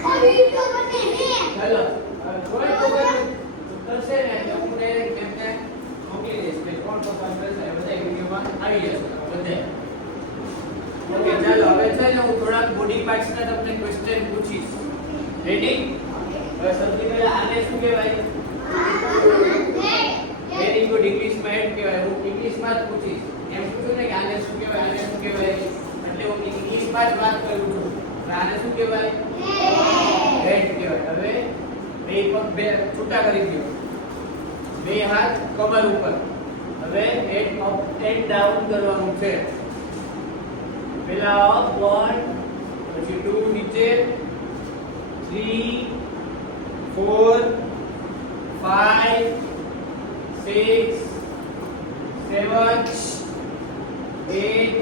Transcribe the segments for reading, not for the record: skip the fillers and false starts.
ચલો કોઈ કરશે ને એટલે હું ડાયરેક્ટ એમને મોકલી દઈશ કે કોણ કોણ કરશે બધા વિડિયોમાં આવી જશે બધા. ઓકે ચાલો હવે છે ને હું થોડાક બોડી પાર્ટ્સ ના તમને ક્વેશ્ચન પૂછીશ. રેડી? હવે સૌથી પહેલા આને શું કહેવાય? Very good. ઇંગ્લિશમાં હેડ કહેવાય. હું ઇંગ્લિશમાં જ પૂછીશ. એમ પૂછું ને કે આને શું કહેવાય, આને શું કહેવાય, એટલે હું ઇંગ્લિશમાં જ વાત કરું છું. આને શું કહેવાય? હેડ કહેવાય. હવે બે પગ બે છૂટા કરી દો, બે હાથ કમર ઉપર. હવે હેડ અપ એન્ડ ડાઉન કરવાનું છે. પહેલા અપ 1, પછી 2 નીચે, 3 4 5 6 7 8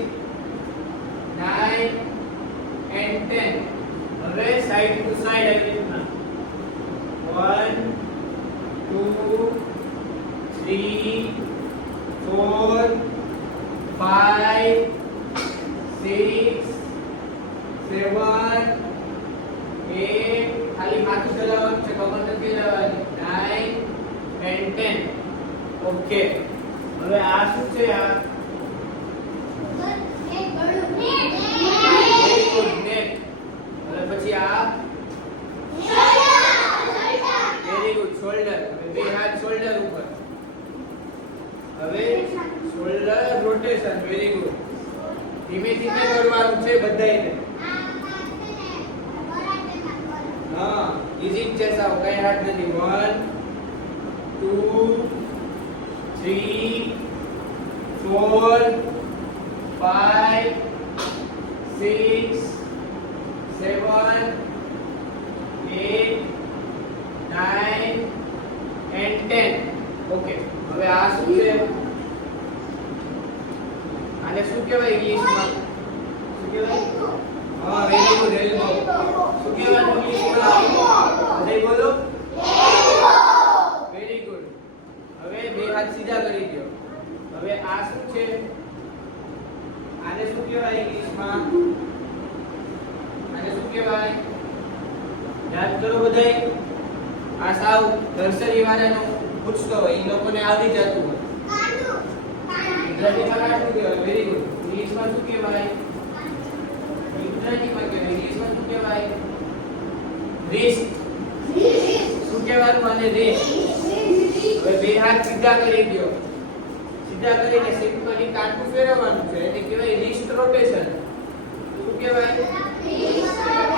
9 and 10. હવે સાઈડ ટુ સાઈડ આવી રીતના 1 2 3 4 5 6 7 8 ખાલી માથું ચલાવવાનું છે, કમર નથી ચલાવવાની, 9 and 10. ઓકે. હવે આ શું છે? આ નેક. હવે પછી આ વેરી ગુડ શોલ્ડર. હવે બે હાથ શોલ્ડર ઉપર. હવે શોલ્ડર રોટેશન. Very good. ધીમે ધીમે કરવાનું છે બધાયને. હા ઈઝી છે સાવ, કઈ હાથ નથી. 1 2 3 4 5 6 7 8 9 and 10. ઓકે. હવે આ શું છે? આને શું કહેવાય ઇંગ્લિશમાં? શું કહેવાય? હા વેરી ગુડ. એલ્બો. શું કહેવાય ઇંગ્લિશમાં? બધા બોલો. Very good. હવે બે હાથ સીધા કરી દો. હવે આ શું છે? આને શું કહેવાય ઇંગ્લિશમાં? આને શું કહેવાય? યાદ કરો બધાય. આ સાવ નર્સરી વાળાનો પૂછતો હોય, એ લોકોને આવી જતું હોય. ગુજરાતીમાં કાઢું કહેવાય. Very good. ઇંગ્લિશમાં શું કહેવાય? ગુજરાતીમાં કહેવાય. ઇંગ્લિશમાં શું કહેવાય? રિસ્ટ. શું કહેવાનું આને? રિસ્ટ. હવે બે હાથ સીધા કરી દો. સીધા કરીને સિમ્પલી કાટું ફેરવવાનું છે, એટલે કહેવાય રિસ્ટ રોટેશન. શું કહેવાય?